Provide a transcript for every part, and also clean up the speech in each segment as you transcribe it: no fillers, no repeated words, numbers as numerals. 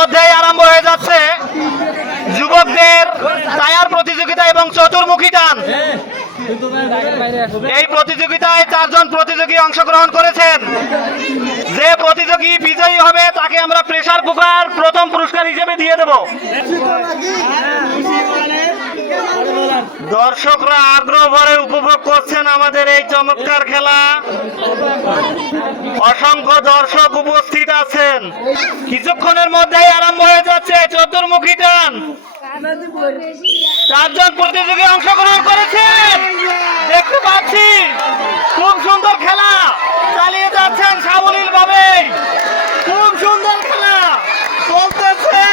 মধ্যেই আরম্ভ হয়ে যাচ্ছে যুবকদের টায়ার প্রতিযোগিতা এবং চতুর্মুখী টান। এই প্রতিযোগিতায় 4 জন প্রতিযোগী অংশগ্রহণ করেছেন। যে প্রতিযোগী বিজয়ী হবে তাকে আমরা প্রেসার কুকার প্রথম পুরস্কার হিসেবে দিয়ে দেব। দর্শকরা আগ্রহ ভরে উপভোগ করছেন আমাদের এই চমৎকার খেলা। অসংখ্য দর্শক উপস্থিত আছেন। কিছুক্ষণের মধ্যেই আরম্ভ হয়ে যাচ্ছে চতুর্মুখী টান। 4 জন প্রতিযোগী অংশগ্রহণ করেছেন, দেখতে পাচ্ছি। খুব সুন্দর খেলা চালিয়ে যাচ্ছেন সাবলীল ভাবে। খুব সুন্দর খেলা চলতেছে।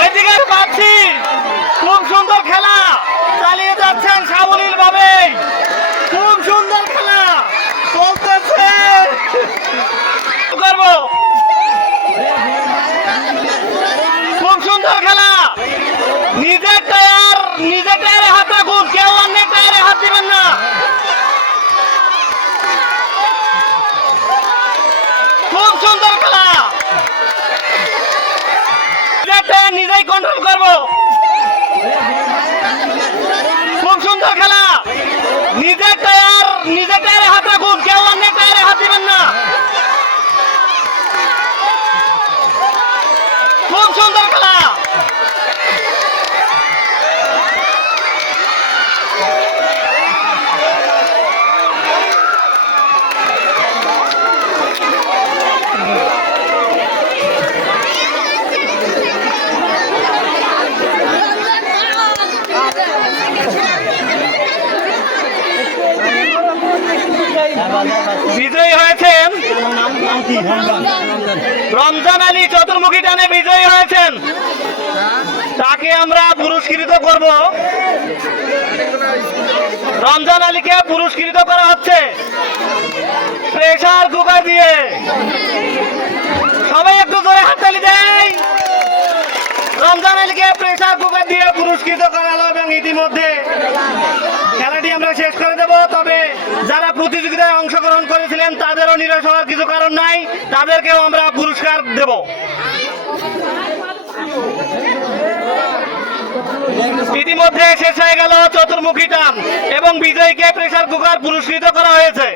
ওইদিকে পাচ্ছি খুব সুন্দর খেলা চালিয়ে যাচ্ছেন সাবলীল ভাবে। খুব সুন্দর খেলা চলতেছে। করবো খুব সুন্দর খেলা। নিজের টায়ারে হাত রাখুন, কেউ অন্যের টায়ারে হাত দিবেন না। খুব সুন্দর খেলা, নিজেই কন্ট্রোল করবো। খুব সুন্দর খেলা। নিজের টায়ারে হাত রাখুন, কেউ অন্যের টায়ারে হাত দিবেন না। খুব সুন্দর খেলা। বিজয়ী হয়েছেন রমজান আলী। চতুর্মুখী টানে বিজয়ী হয়েছেন, তাকে আমরা পুরস্কৃত করব। রমজান আলীকে পুরস্কৃত করা হচ্ছে প্রেসার কুকার দিয়ে। সবাই একটু জোরে হাততালি দেয়। রমজান আলীকে প্রেসার কুকার দিয়ে পুরস্কৃত করা হলো এবং ইতিমধ্যে খেলাটি আমরা শেষ করে দেব। তবে যারা প্রতিযোগিতায় অংশগ্রহণ করেছিলেন তাদেরও নিরাশ হওয়ার কিছু কারণ নাই, তাদেরকেও আমরা পুরস্কার দেব। ইতিমধ্যে শেষ হয়ে গেল চতুর্মুখী টান এবং বিজয়ীকে প্রেসার কুকার পুরস্কৃত করা হয়েছে।